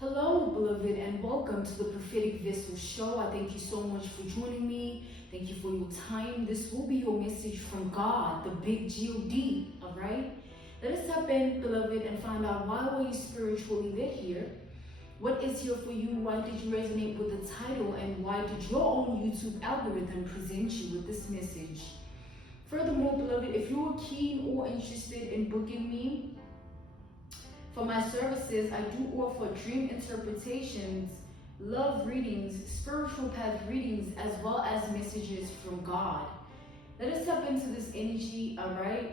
Hello, beloved, and welcome to the Prophetic Vessel Show. I thank you so much for joining me. Thank you for your time. This will be your message from God, the big God, all right? Let us tap in, beloved, and find out why were you spiritually lit here? What is here for you? Why did you resonate with the title? And why did your own YouTube algorithm present you with this message? Furthermore, beloved, if you are keen or interested in booking me for my services, I do offer dream interpretations, love readings, spiritual path readings, as well as messages from God. Let us tap into this energy, all right?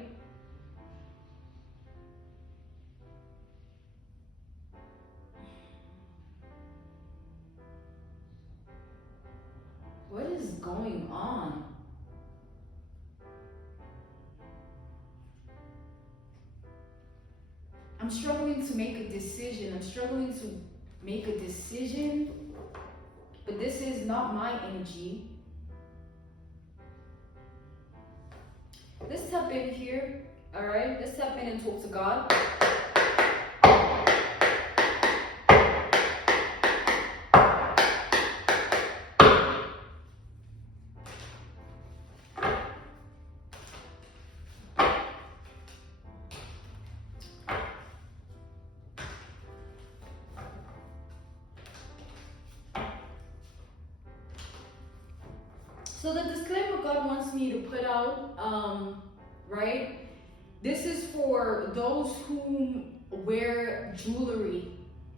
What is going on? I'm struggling to make a decision. But this is not my energy. Let's tap in here, all right? Let's tap in and talk to God. So the disclaimer God wants me to put out, right? This is for those who wear jewelry,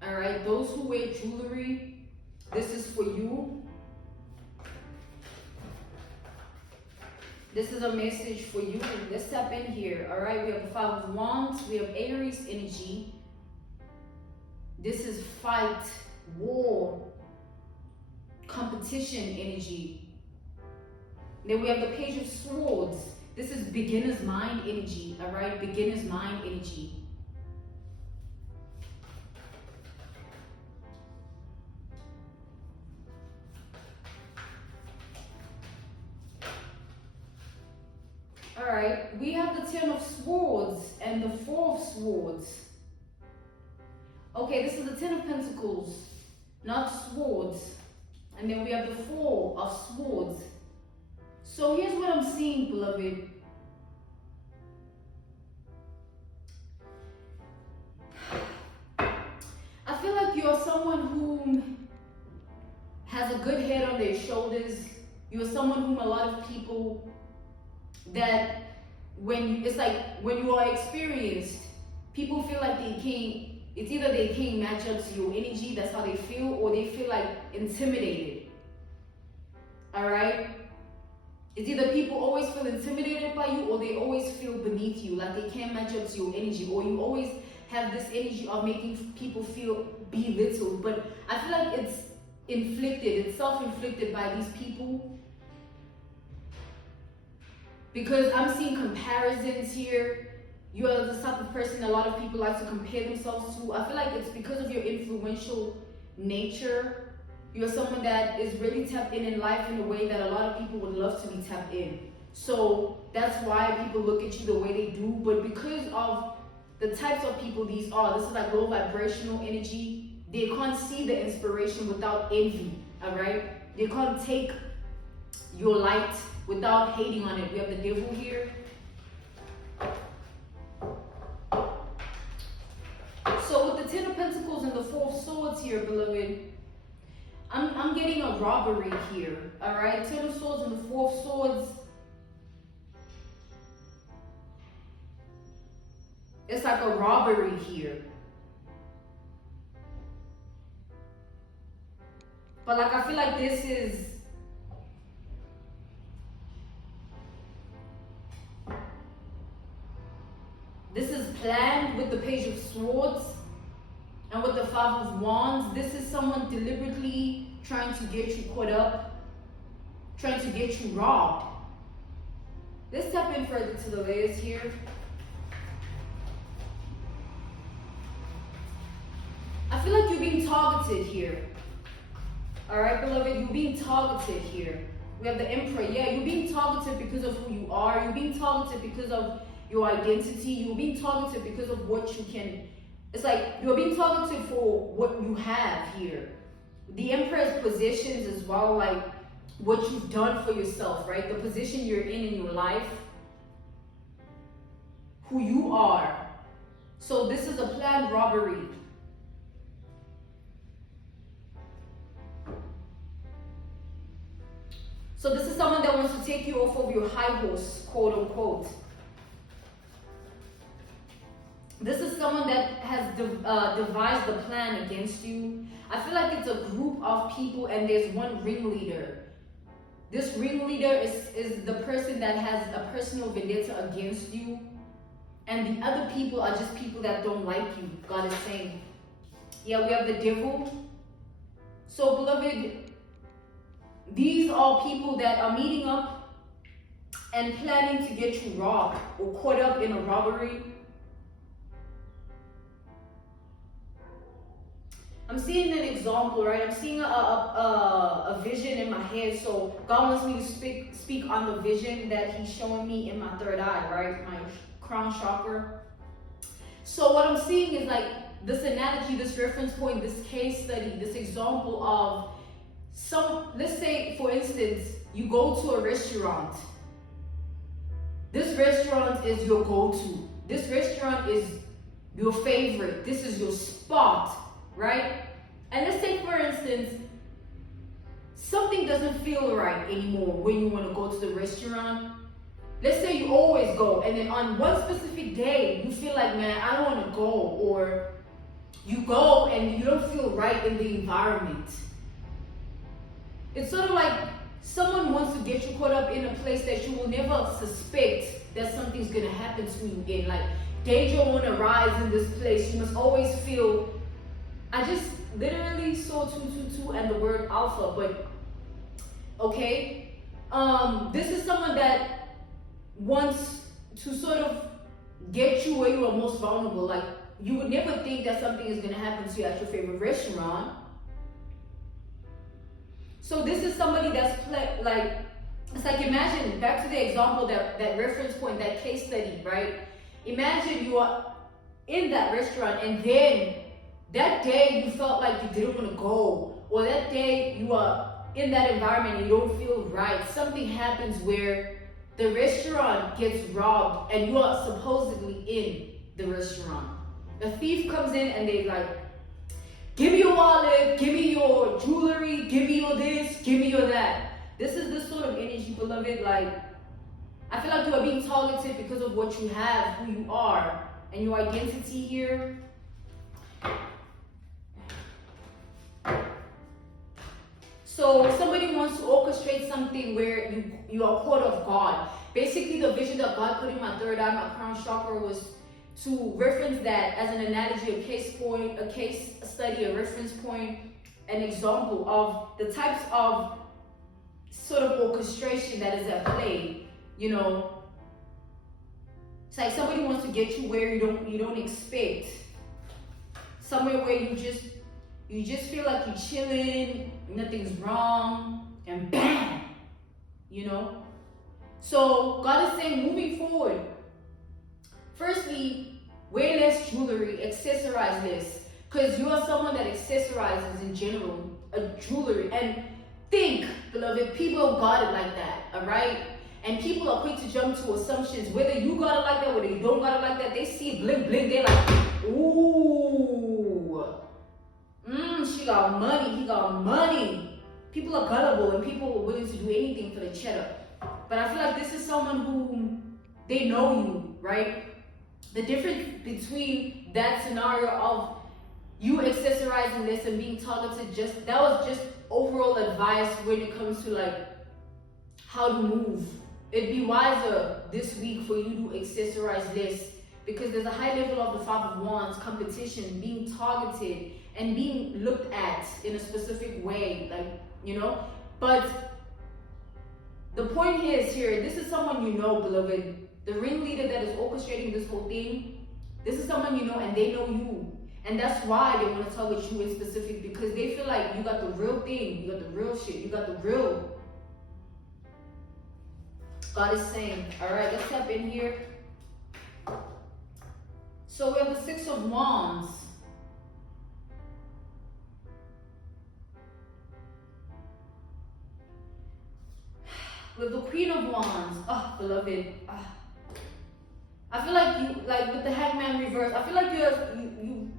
all right? Those who wear jewelry, this is for you. This is a message for you. Let's tap in here, all right? We have the Five of Wands. We have Aries energy. This is fight, war, competition energy. Then we have the Page of Swords. This is beginner's mind energy, all right? Beginner's mind energy. All right, we have the Ten of Swords and the Four of Swords. Okay, this is the Ten of Pentacles, not swords. And then we have the Four of Swords. So here's what I'm seeing, beloved. I feel like you're someone who has a good head on their shoulders. You're someone whom a lot of people that when you are experienced, people feel like it's either they can't match up to your energy, that's how they feel, or they feel like intimidated. All right? It's either people always feel intimidated by you, or they always feel beneath you, like they can't match up to your energy, or you always have this energy of making people feel belittled. But I feel like it's self-inflicted by these people, because I'm seeing comparisons here. You are the type of person a lot of people like to compare themselves to. I feel like it's because of your influential nature. You're someone that is really tapped in life in a way that a lot of people would love to be tapped in. So that's why people look at you the way they do. But because of the types of people these are, this is like low vibrational energy. They can't see the inspiration without envy, all right? They can't take your light without hating on it. We have the Devil here. So with the Ten of Pentacles and the Four of Swords here, beloved, I'm getting a robbery here, all right? Ten of Swords and the Four of Swords. It's like a robbery here. But like, I feel like this is planned with the Page of Swords and with the Five of Wands. This is someone deliberately trying to get you caught up, trying to get you robbed. Let's step in further to the layers here. I feel like you're being targeted here. All right, beloved, you're being targeted here. We have the Emperor. Yeah, you're being targeted because of who you are. You're being targeted because of your identity. You're being targeted because of what you can It's like you're being targeted for what you have here. The Empress positions as well, like what you've done for yourself, right? The position you're in your life, who you are. So this is a planned robbery. So this is someone that wants to take you off of your high horse, quote unquote. This is someone that has devised the plan against you. I feel like it's a group of people and there's one ringleader. This ringleader is the person that has a personal vendetta against you. And the other people are just people that don't like you, God is saying. Yeah, we have the devil. So, beloved, these are people that are meeting up and planning to get you robbed or caught up in a robbery. I'm seeing an example, right? I'm seeing a vision in my head. So God wants me to speak on the vision that He's showing me in my third eye, right? My crown chakra. So what I'm seeing is like this analogy, this reference point, this case study, this example of let's say, for instance, you go to a restaurant. This restaurant is your go-to. This restaurant is your favorite. This is your spot, right? And let's say, for instance, something doesn't feel right anymore when you want to go to the restaurant. Let's say you always go, and then on one specific day, you feel like, man, I don't want to go. Or you go and you don't feel right in the environment. It's sort of like someone wants to get you caught up in a place that you will never suspect that something's going to happen to you in. Like, danger won't arise in this place. You must always feel... I just literally saw 222 and the word alpha, but okay. This is someone that wants to sort of get you where you are most vulnerable. Like, you would never think that something is going to happen to you at your favorite restaurant. So this is somebody that's like, it's like, imagine, back to the example, that reference point, that case study, right? Imagine you are in that restaurant and then that day you felt like you didn't want to go, or that day you are in that environment and you don't feel right. Something happens where the restaurant gets robbed and you are supposedly in the restaurant. A thief comes in and they like, give me your wallet, give me your jewelry, give me your this, give me your that. This is the sort of energy, beloved. Like, I feel like you are being targeted because of what you have, who you are, and your identity here. So somebody wants to orchestrate something where you are caught off guard. Basically, the vision that God put in my third eye, my crown chakra, was to reference that as an analogy, a case point, a case study, a reference point, an example of the types of sort of orchestration that is at play. You know, it's like somebody wants to get you where you don't expect, somewhere where you just feel like you're chilling, nothing's wrong, and bam, you know. So God is saying, moving forward, firstly, wear less jewelry, accessorize less, because you are someone that accessorizes in general, jewelry. And think, beloved, people got it like that, all right? And people are quick to jump to assumptions, whether you got it like that, whether you don't got it like that. They see bling bling, they're like, ooh, she got money, he got money. People are gullible and people are willing to do anything for the cheddar. But I feel like this is someone who, they know you, right? The difference between that scenario of you accessorizing this and being targeted, that was just overall advice when it comes to like how to move. It'd be wiser this week for you to accessorize this, because there's a high level of the Five of Wands, competition, being targeted and being looked at in a specific way, like, you know. But the point here, this is someone you know, beloved. The ringleader that is orchestrating this whole thing, this is someone you know and they know you. And that's why they want to target you in specific, because they feel like you got the real thing, you got the real shit, you got the real. God is saying, all right, let's tap in here. So we have the Six of Wands. With the Queen of Wands. Oh, beloved. I feel like you, like with the Hangman reverse, I feel like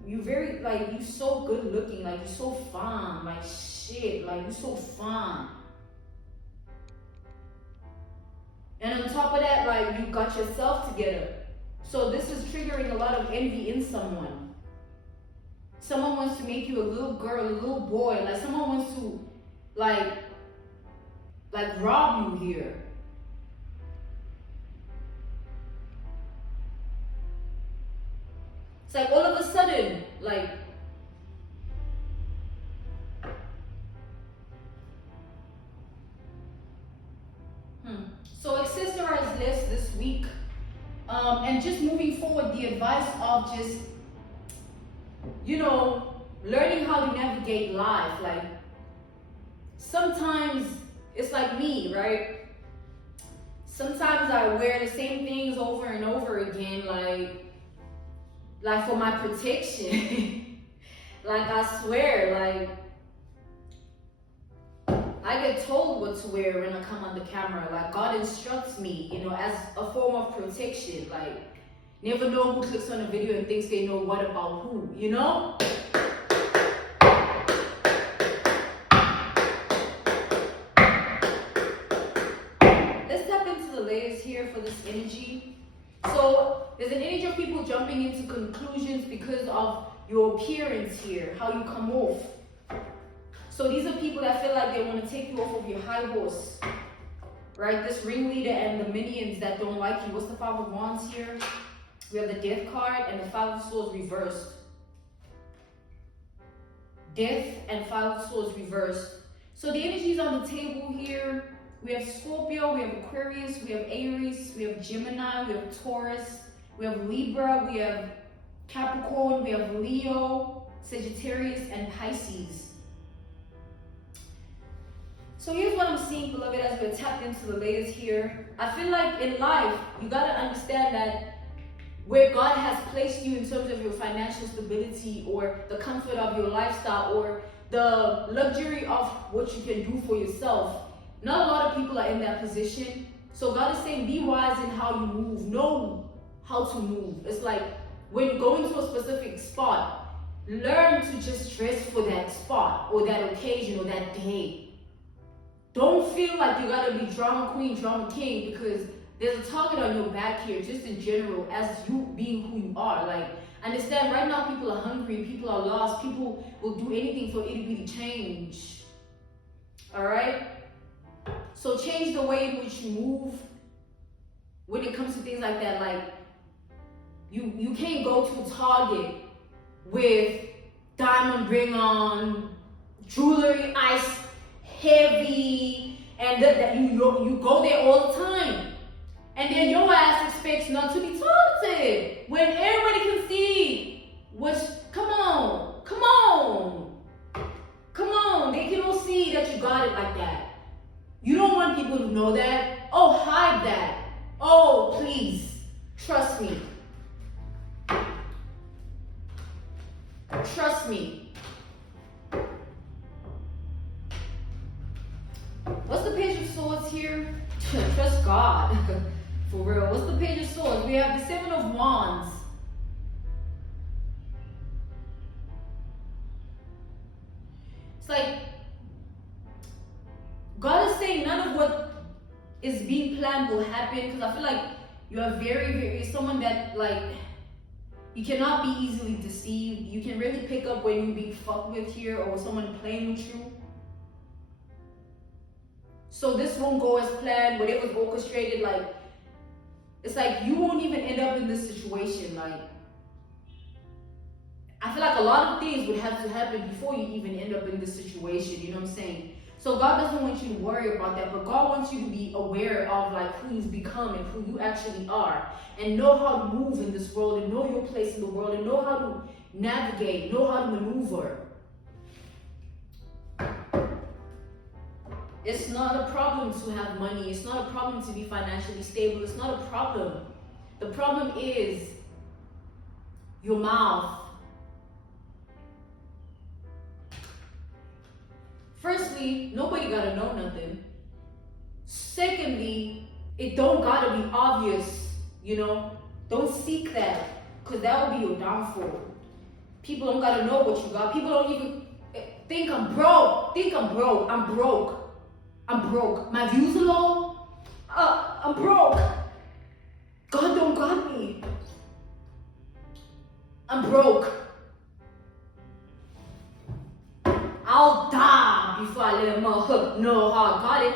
you very, like, you so good looking, like you're so fine, like shit, like you're so fine. And on top of that, like, you got yourself together. So this is triggering a lot of envy in someone. Someone wants to make you a little girl, a little boy, like someone wants to like rob you here. It's like all of a sudden, like, So accessorize this week. And just moving forward, the advice of just, you know, learning how to navigate life. Like, sometimes it's like me, right? Sometimes I wear the same things over and over again, like for my protection. Like, I swear, like, I get told what to wear when I come on the camera. Like, God instructs me, you know, as a form of protection. Like, never know who clicks on a video and thinks they know what about who, you know? Let's tap into the layers here for this energy. So there's an energy of people jumping into conclusions because of your appearance here, how you come off. So these are people that feel like they want to take you off of your high horse, right? This ringleader and the minions that don't like you. What's the Five of Wands here? We have the Death card and the Five of Swords reversed. Death and Five of Swords reversed. So the energies on the table here, we have Scorpio, we have Aquarius, we have Aries, we have Gemini, we have Taurus, we have Libra, we have Capricorn, we have Leo, Sagittarius, and Pisces. So here's what I'm seeing, beloved, as we're tapped into the layers here. I feel like in life, you gotta understand that where God has placed you in terms of your financial stability or the comfort of your lifestyle or the luxury of what you can do for yourself, not a lot of people are in that position. So God is saying, be wise in how you move. Know how to move. It's like when you go into a specific spot, learn to just dress for that spot or that occasion or that day. Don't feel like you gotta be drama queen, drama king, because there's a target on your back here, just in general, as you being who you are. Like, understand, right now people are hungry, people are lost, people will do anything for itty bitty change. Alright? So change the way in which you move when it comes to things like that. Like, you can't go to Target with diamond ring on, jewelry, ice heavy, and you go there all the time, and then your ass expects not to be targeted when everybody can see what's. Come on, they can all see that you got it like that. You don't want people to know that. Oh, hide that. Oh, please, trust me. Trust me. What's the Page of Swords here? Trust God. For real. What's the Page of Swords? We have the Seven of Wands. It's like God is saying none of what is being planned will happen, because I feel like you are very someone that, like, you cannot be easily deceived. You can really pick up when you're being fucked with here or someone playing with you. So this won't go as planned, whatever's orchestrated, like, it's like you won't even end up in this situation. Like, I feel like a lot of things would have to happen before you even end up in this situation, you know what I'm saying? So God doesn't want you to worry about that, but God wants you to be aware of, like, who you've become and who you actually are, and know how to move in this world, and know your place in the world, and know how to navigate, know how to maneuver. It's not a problem to have money. It's not a problem to be financially stable. It's not a problem. The problem is your mouth. Firstly, nobody gotta know nothing. Secondly, it don't gotta be obvious, you know. Don't seek that, because that will be your downfall. People don't gotta know what you got. People don't even think I'm broke. I'm broke. I'm broke. My views are low. I'm broke. God don't got me. I'm broke. I'll die before I let him know how I got it.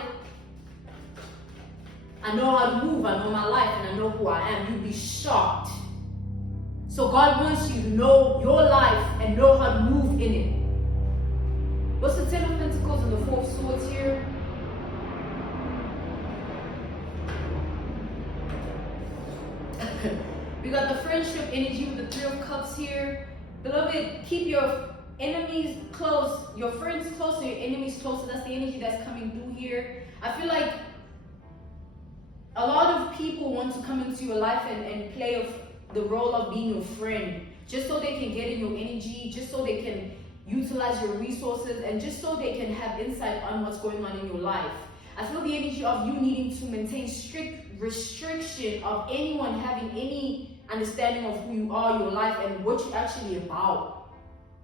I know how to move, I know my life, and I know who I am. You'd be shocked. So God wants you to know your life and know how to move in it. What's the 10 of Pentacles and the 4 of Swords here? We got the friendship energy with the 3 of Cups here. Beloved, keep your enemies close, your friends close, and your enemies close. So that's the energy that's coming through here. I feel like a lot of people want to come into your life and play the role of being your friend, just so they can get in your energy, just so they can utilize your resources, and just so they can have insight on what's going on in your life. I feel the energy of you needing to maintain strict restriction of anyone having any understanding of who you are, your life, and what you're actually about.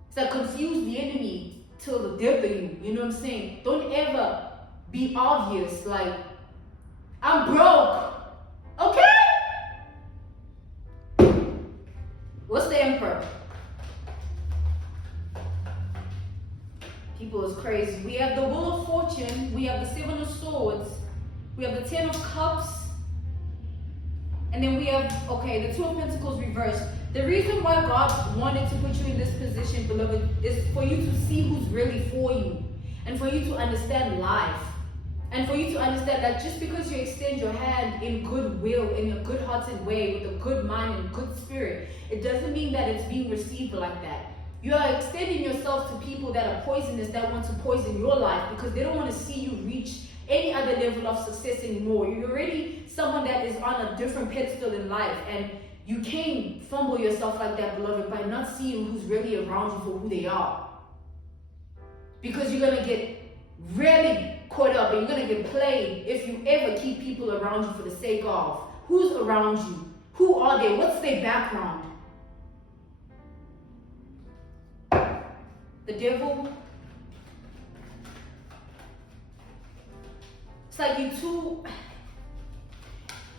It's like confuse the enemy till the death of you. You know what I'm saying? Don't ever be obvious, like, I'm broke. Okay? What's the Emperor? People is crazy. We have the Wheel of Fortune. We have the 7 of Swords. We have the 10 of Cups. And then we have, okay, the 2 of Pentacles reversed. The reason why God wanted to put you in this position, beloved, is for you to see who's really for you. And for you to understand life. And for you to understand that just because you extend your hand in goodwill, in a good-hearted way, with a good mind and good spirit, it doesn't mean that it's being received like that. You are extending yourself to people that are poisonous, that want to poison your life, because they don't want to see you reach any other level of success anymore. You're already someone that is on a different pedestal in life, and you can't fumble yourself like that, beloved, by not seeing who's really around you for who they are. Because you're going to get really caught up and you're going to get played if you ever keep people around you for the sake of who's around you, who are they, what's their background. The Devil, it's like it's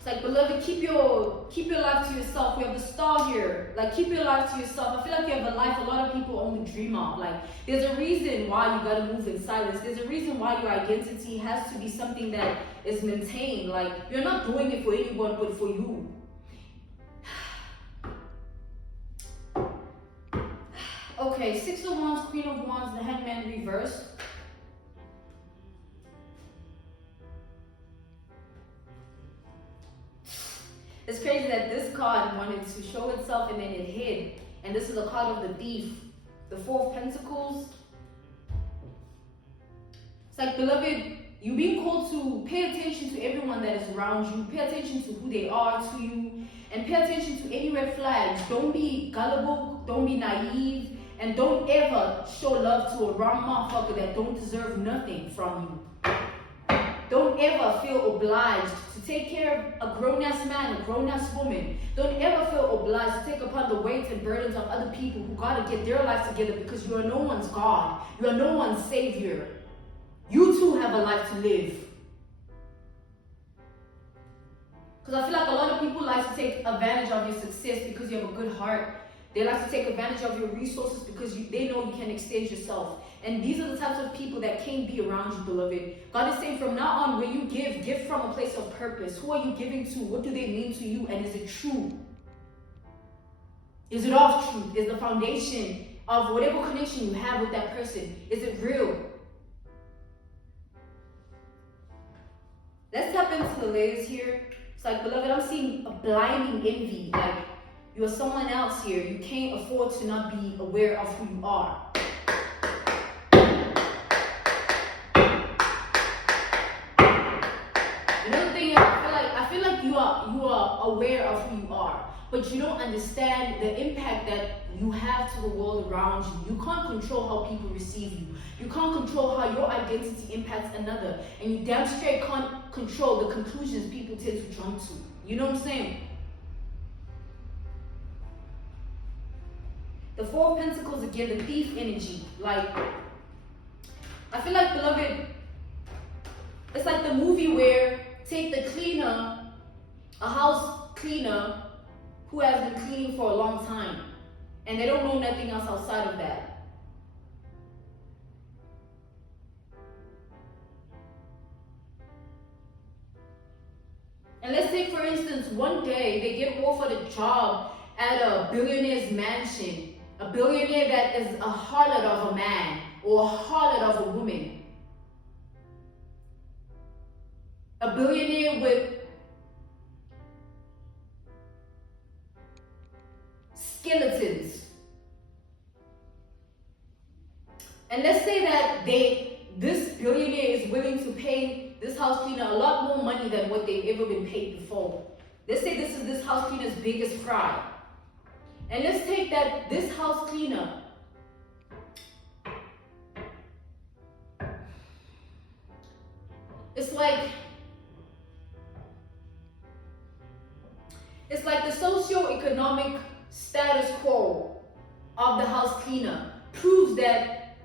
like, beloved, keep your life to yourself. We have the Star here. Like, keep your life to yourself. I feel like you have a life a lot of people only dream of. Like, there's a reason why you gotta move in silence. There's a reason why your identity has to be something that is maintained. Like, you're not doing it for anyone but for you. Okay, 6 of Wands, Queen of Wands, the Hangman reversed. It's crazy that this card wanted to show itself and then it hid. And this is a card of the Thief. The 4 of Pentacles. It's like, beloved, you're being called to pay attention to everyone that is around you. Pay attention to who they are to you. And pay attention to any red flags. Don't be gullible. Don't be naive. And don't ever show love to a wrong motherfucker that don't deserve nothing from you. Don't ever feel obliged to take care of a grown-ass man, a grown-ass woman. Don't ever feel obliged to take upon the weights and burdens of other people who gotta get their lives together, because you are no one's God. You are no one's savior. You too have a life to live. Because I feel like a lot of people like to take advantage of your success because you have a good heart. They like to take advantage of your resources because they know you can extend yourself. And these are the types of people that can't be around you, beloved. God is saying from now on, when you give from a place of purpose. Who are you giving to? What do they mean to you? And is it true? Is it of truth? Is the foundation of whatever connection you have with that person, is it real? Let's tap into the layers here. It's like, beloved, I'm seeing a blinding envy. Like, you're someone else here. You can't afford to not be aware of who you are. Another thing, I feel like you are aware of who you are. but you don't understand the impact that you have to the world around you. You can't control how people receive you. You can't control how your identity impacts another. And you damn straight can't control the conclusions people tend to jump to. You know what I'm saying? The Four of Pentacles, again, the thief energy. Like, I feel like, beloved, it's like the movie where take the cleaner, a house cleaner who has been cleaning for a long time, and they don't know nothing else outside of that. And let's take, for instance, one day they get offered a job at a billionaire's mansion. A billionaire that is a harlot of a man or a harlot of a woman. A billionaire with skeletons. And let's say that this billionaire is willing to pay this house cleaner a lot more money than what they've ever been paid before. Let's say this is this house cleaner's biggest cry. And let's take that this house cleaner it's like the socio-economic status quo of the house cleaner proves that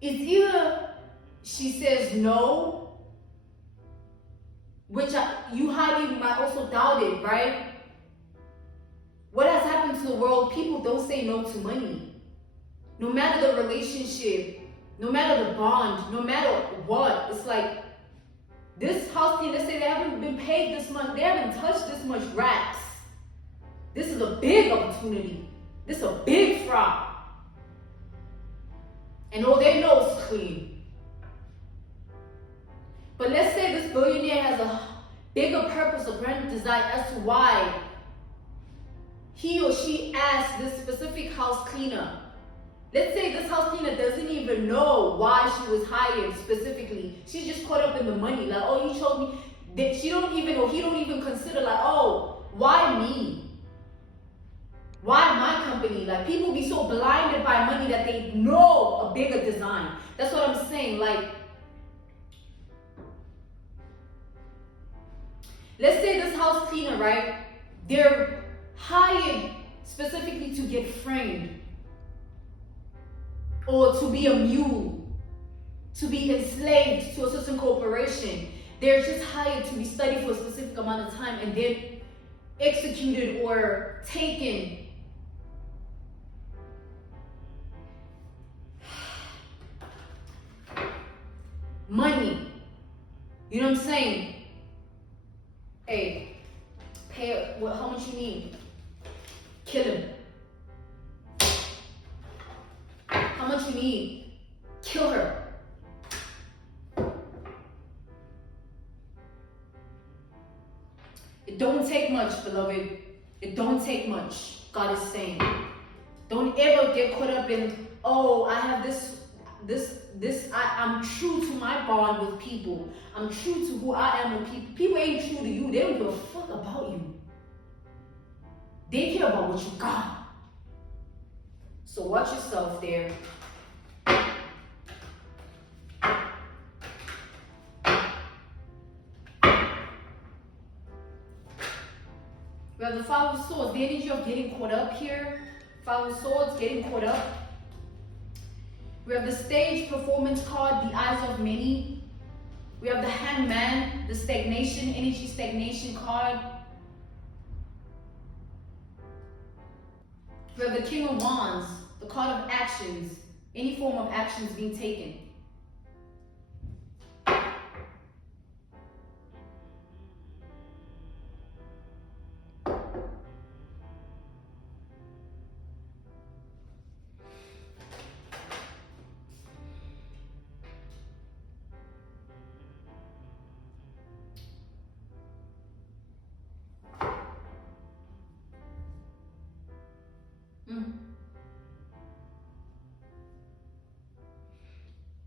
it's either she says no, which you highly might also doubt it, right? What has happened to the world, people don't say no to money. No matter the relationship, no matter the bond, no matter what, it's like, this house cleaner, let's say they haven't been paid this much, they haven't touched this much racks. This is a big opportunity. This is a big fraud. And all they know is clean. But let's say this billionaire has a bigger purpose, a grander desire as to why he or she asked this specific house cleaner. Let's say this house cleaner doesn't even know why she was hired specifically. She's just caught up in the money. Like, oh, you told me that she don't even, or he don't even consider like, oh, why me? Why my company? Like, people be so blinded by money that they know a bigger design. That's what I'm saying. Like, let's say this house cleaner, right? They're hired specifically to get framed, or to be a mule, to be enslaved to a certain corporation. They're just hired to be studied for a specific amount of time and then executed or taken. Money. You know what I'm saying? Hey, pay how much you need? Kill him. How much you need? Kill her. It don't take much, beloved. It don't take much. God is saying. Don't ever get caught up in, oh, I have I'm true to my bond with people. I'm true to who I am with people. People ain't true to you. They don't give a fuck about you. They care about what you got. So watch yourself there. We have the Five of Swords, the energy of getting caught up here. Five of Swords, getting caught up. We have the Stage Performance card, the Eyes of Many. We have the Hangman, the Stagnation, Energy Stagnation card. We have the King of Wands, the card of actions, any form of actions being taken.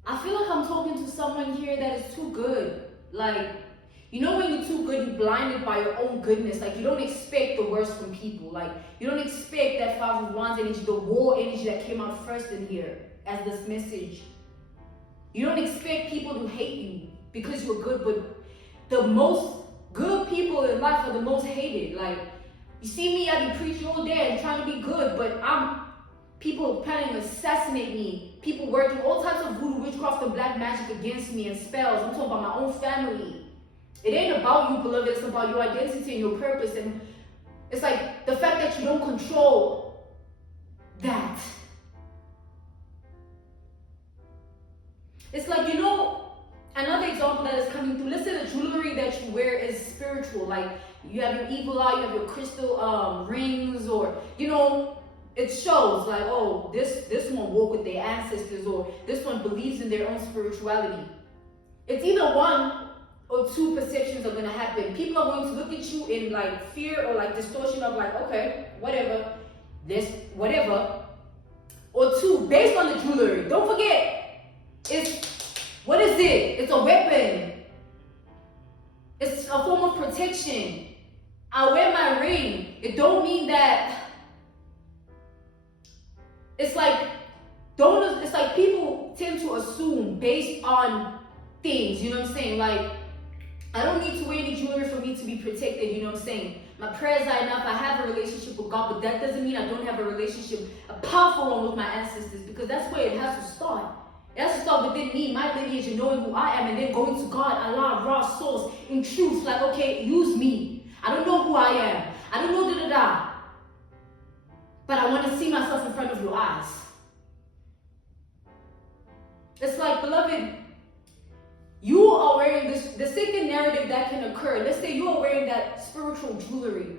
I feel like I'm talking to someone here that is too good. Like, You know when you're too good, you're blinded by your own goodness. Like you don't expect the worst from people. Like you don't expect that 5 of Wands energy, the war energy that came out first in here as this message. You don't expect people to hate you because you're good, but the most good people in life are the most hated. Like you see me, I be preaching all day and trying to be good, but people planning to assassinate me. People working all types of voodoo, witchcraft, and black magic against me and spells. I'm talking about my own family. It ain't about you, beloved. It's about your identity and your purpose. And it's like the fact that you don't control that. It's like, you know, another example that is coming through. Let's say the jewelry that you wear is spiritual. Like you have your eagle eye, you have your crystal rings, or, you know, it shows like, oh, this one walked with their ancestors, or this one believes in their own spirituality. It's either one or two perceptions are going to happen. People are going to look at you in like fear or like distortion of like, okay, whatever, this, whatever. Or two, based on the jewelry. Don't forget, what is it? It's a weapon. It's a form of protection. I wear my ring. It don't mean that. It's like people tend to assume based on things, you know what I'm saying? Like, I don't need to wear any jewelry for me to be protected, you know what I'm saying? My prayers are enough. I have a relationship with God, but that doesn't mean I don't have a relationship, a powerful one with my ancestors, because that's where it has to start. It has to start within me, my lineage, and knowing who I am, and then going to God, Allah, raw source, in truth, like, okay, use me. I don't know who I am. I don't know da-da-da. But I want to see myself in front of your eyes. It's like, beloved, you are wearing this, the second narrative that can occur. Let's say you are wearing that spiritual jewelry.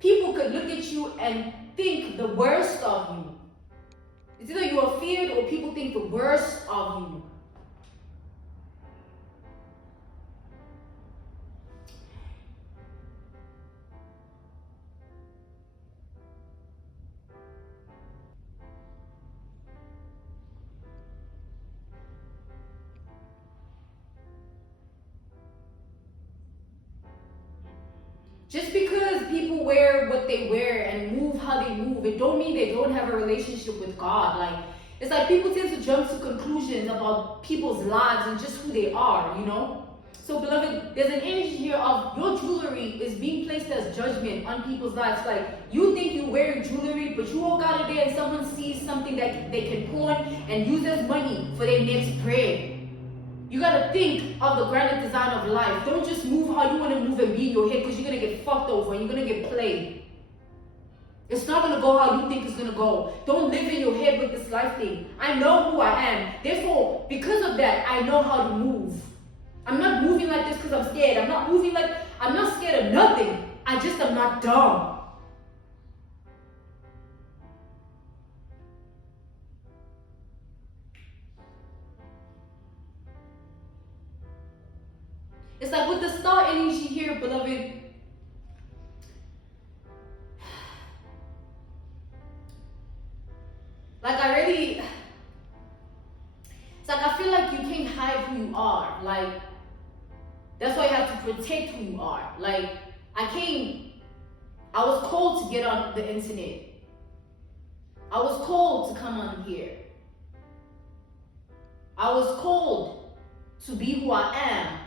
People could look at you and think the worst of you. It's either you are feared or people think the worst of you. Just because people wear what they wear and move how they move, it don't mean they don't have a relationship with God. Like, it's like people tend to jump to conclusions about people's lives and just who they are, you know? So, beloved, there's an energy here of your jewelry is being placed as judgment on people's lives. Like, you think you're wearing jewelry, but you walk out of there and someone sees something that they can pawn and use as money for their next prayer. You gotta think of the grander design of life. Don't just move how you want to move and be in your head, because you're gonna get fucked over and you're gonna get played. It's not gonna go how you think it's gonna go. Don't live in your head with this life thing. I know who I am. Therefore, because of that, I know how to move. I'm not moving like this because I'm scared. I'm not scared of nothing. I just am not dumb. It's like with the star energy here, beloved. It's like I feel like you can't hide who you are. Like, that's why you have to protect who you are. Like, I was called to get on the internet. I was called to come on here. I was called to be who I am.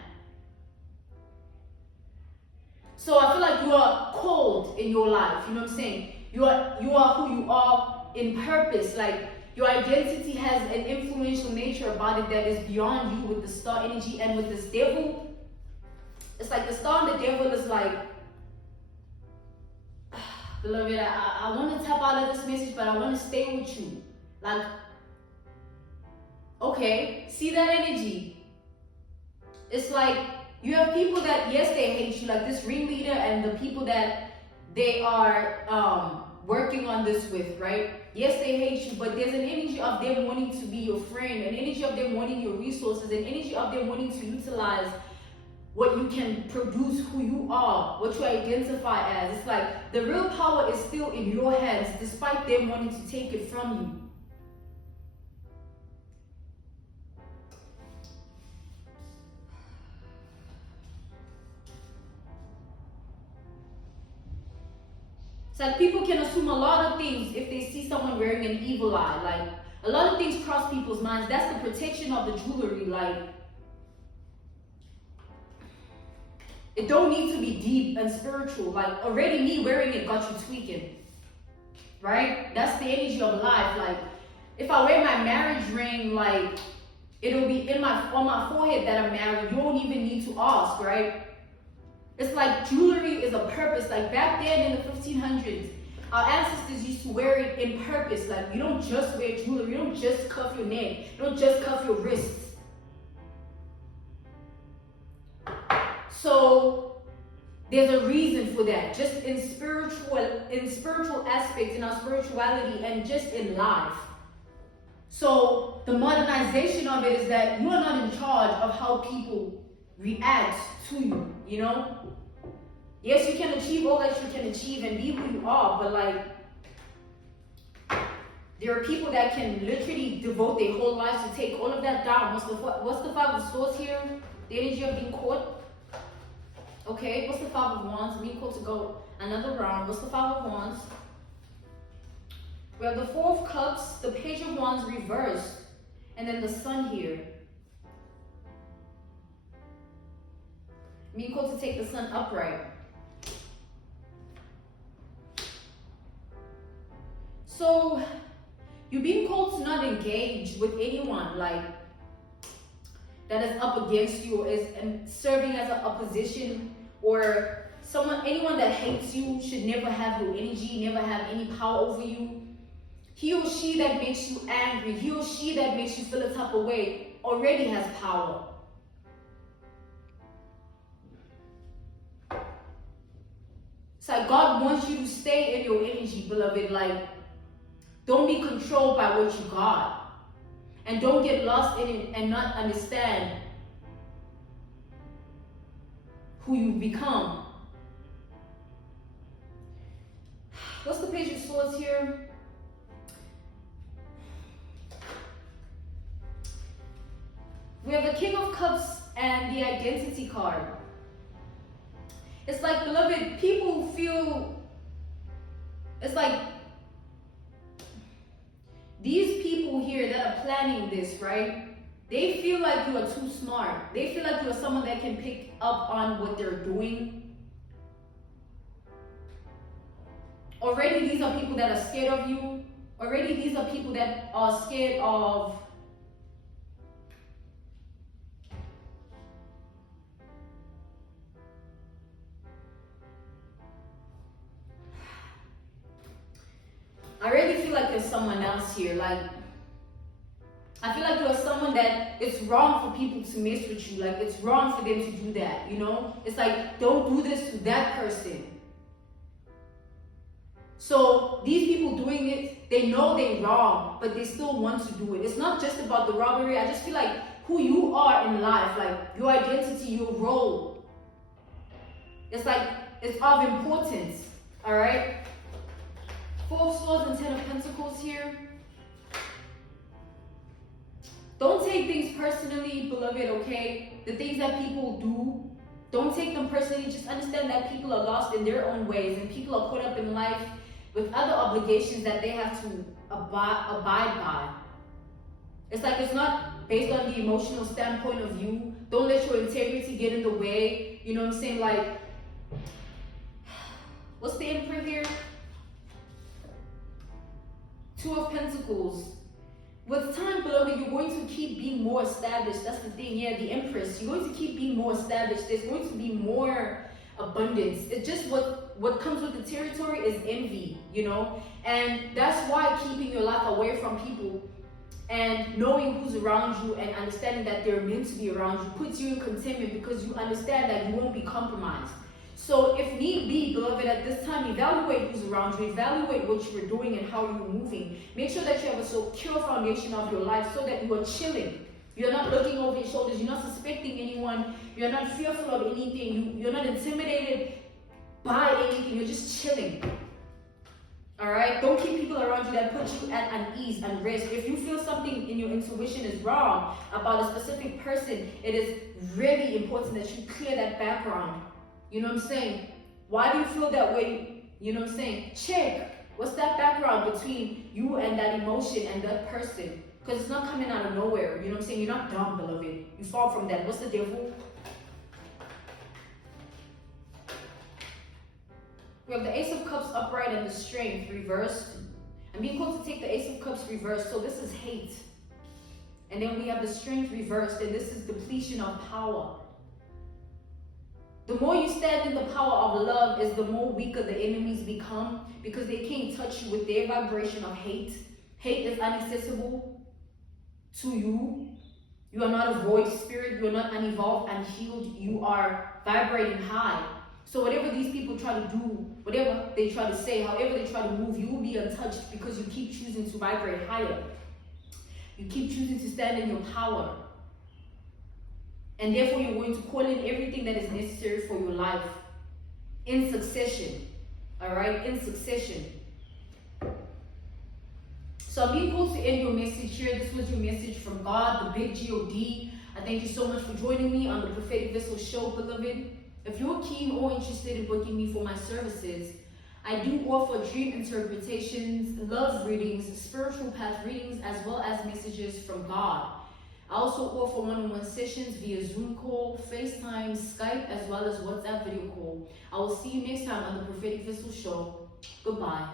So I feel like you are called in your life, you know what I'm saying? You are who you are in purpose. Like, your identity has an influential nature about it that is beyond you with the star energy. And with this devil, it's like the star and the devil is like, beloved, I want to tap out of this message, but I want to stay with you. Like, okay, see that energy? It's like, you have people that, yes, they hate you, like this ringleader and the people that they are working on this with, right? Yes, they hate you, but there's an energy of them wanting to be your friend, an energy of them wanting your resources, an energy of them wanting to utilize what you can produce, who you are, what you identify as. It's like the real power is still in your hands, despite them wanting to take it from you. like people can assume a lot of things if they see someone wearing an evil eye. Like, a lot of things cross people's minds. That's the protection of the jewelry. Like, it don't need to be deep and spiritual. Like, already me wearing it got you tweaking. Right? That's the energy of life. Like, if I wear my marriage ring, like, it'll be on my forehead that I'm married. You don't even need to ask, right? It's like jewelry is a purpose. Like, back then in the 1500s, our ancestors used to wear it in purpose. Like, you don't just wear jewelry. You don't just cuff your neck. You don't just cuff your wrists. So there's a reason for that. Just in spiritual aspects, in our spirituality, and just in life. So the modernization of it is that you are not in charge of how people react to you, you know? Yes, you can achieve all that you can achieve and be who you are, but like, there are people that can literally devote their whole lives to take all of that down. What's the Five of Swords here? The energy of being caught. Okay, what's the Five of Wands? Being caught to go another round. What's the Five of Wands? We have the Four of Cups, the Page of Wands reversed, and then the Sun here. Being called to take the Sun upright. So, you're being called to not engage with anyone like that is up against you, or is serving as an opposition, or anyone that hates you should never have your energy, never have any power over you. He or she that makes you angry, he or she that makes you feel a type of way, already has power. It's like God wants you to stay in your energy, beloved. Like, don't be controlled by what you got. And don't get lost in it and not understand who you become. What's the Page of Swords here? We have the King of Cups and the Identity card. It's like, beloved, people feel, it's like, these people here that are planning this, right? They feel like you are too smart. They feel like you are someone that can pick up on what they're doing. Already these are people that are scared of you. Already these are people that are scared of I really feel like there's someone else here. Like, I feel like you're someone that it's wrong for people to mess with you. Like, it's wrong for them to do that, you know? It's like, don't do this to that person. So these people doing it, they know they're wrong, but they still want to do it. It's not just about the robbery. I just feel like who you are in life, like your identity, your role. It's like, it's of importance, all right? Four of Swords and Ten of Pentacles here. Don't take things personally, beloved, okay? The things that people do, don't take them personally. Just understand that people are lost in their own ways, and people are caught up in life with other obligations that they have to abide by. It's like, it's not based on the emotional standpoint of you. Don't let your integrity get in the way. You know what I'm saying? Like, what's the Emperor here? Two of Pentacles. With time, beloved, you're going to keep being more established. That's the thing. Yeah, the Empress. You're going to keep being more established. There's going to be more abundance. It's just what comes with the territory is envy, you know? And that's why keeping your life away from people and knowing who's around you and understanding that they're meant to be around you puts you in contentment, because you understand that you won't be compromised. So if need be, beloved, at this time, evaluate who's around you, evaluate what you are doing and how you're moving. Make sure that you have a secure foundation of your life so that you are chilling. You're not looking over your shoulders. You're not suspecting anyone. You're not fearful of anything. You're not intimidated by anything. You're just chilling. All right? Don't keep people around you that put you at unease and risk. If you feel something in your intuition is wrong about a specific person, it is really important that you clear that background. You know what I'm saying? Why do you feel that way You know what I'm saying? Check. What's that background between you and that emotion and that person? Because it's not coming out of nowhere. You know what I'm saying? You're not dumb, beloved. You fall from that. What's the devil? We have the Ace of Cups upright and the Strength reversed. I'm being called to take the Ace of Cups reversed. So this is hate. And then we have the Strength reversed. And this is depletion of power. The more you stand in the power of love is the more weaker the enemies become, because they can't touch you with their vibration of hate. Hate is inaccessible to you. You are not a void spirit. You are not unevolved, unhealed. You are vibrating high. So whatever these people try to do, whatever they try to say, however they try to move, you will be untouched because you keep choosing to vibrate higher. You keep choosing to stand in your power. And therefore, you're going to call in everything that is necessary for your life in succession. All right? In succession. So I'm being called to end your message here. This was your message from God, the big G-O-D. I thank you so much for joining me on the Prophetic Vessel Show, beloved. If you're keen or interested in booking me for my services, I do offer dream interpretations, love readings, spiritual path readings, as well as messages from God. I also offer one-on-one sessions via Zoom call, FaceTime, Skype, as well as WhatsApp video call. I will see you next time on the Prophetic Vessel Show. Goodbye.